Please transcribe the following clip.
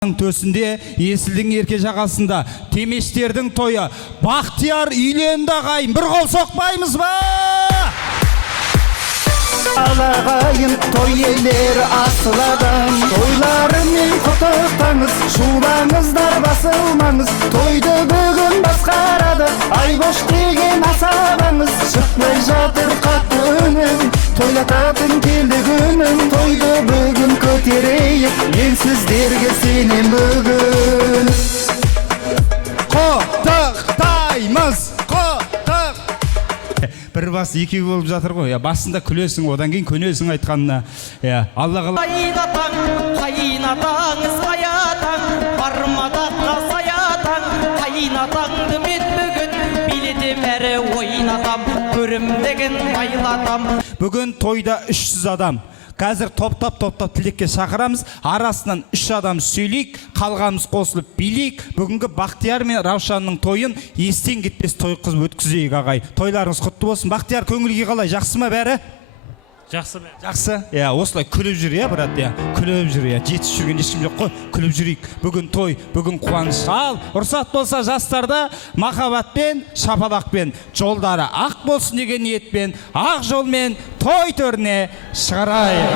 төсінде есілдің ерке жағасында темештердің тойы Бақтияр үйленді ағайын, бір қол соқпаймыз ба? Алағайын той иелері асыл адам, тойларымен құттықтаңыз, шулаңыздар басылмаңыз, тойды бүгін басқарады Айбош деген асабаңыз. Шықпай жатыр қатты үнім, тойлататын келді күнім, тойды бүгін көтерейік, мен сіздерге сенем бүгін. Құттықтаймыз, бір бас екеу болып жатыр ғой. Басында күлесің, одан кейін көнесің айтқанына. Алла қалай. Қайынатаңыз қаятаң, бармадаққа саятаң, қайынатаңды мен бүгін билетем әрі ойнатам, көрімдеген байлатам. Бүгін тойда 300 адам. Қазір топтап тілекке шақырамыз. Арасынан 3 адам сөйлейік, қалғанымыз қосылып билейік. Бүгінгі Бақтияр мен Раушанның тойын естен кетпес той қыз өткізейік ағай. Тойларыңыз құтты болсын. Бақтияр, көңілге қалай? Жақсы ма бәрі? Жақсы. Жақсы. Осылай күліп жүр, брат, күліп жүр, жетісіп жүрген ешкім жоқ қой. Күліп жүрейік. Бүгін той, бүгін қуаныш. Ал, ұрсат болса жастарда махаббатпен, шапалақпен, жолдары ақ болсын деген ниетпен, ақ жолмен той төріне шығарайық.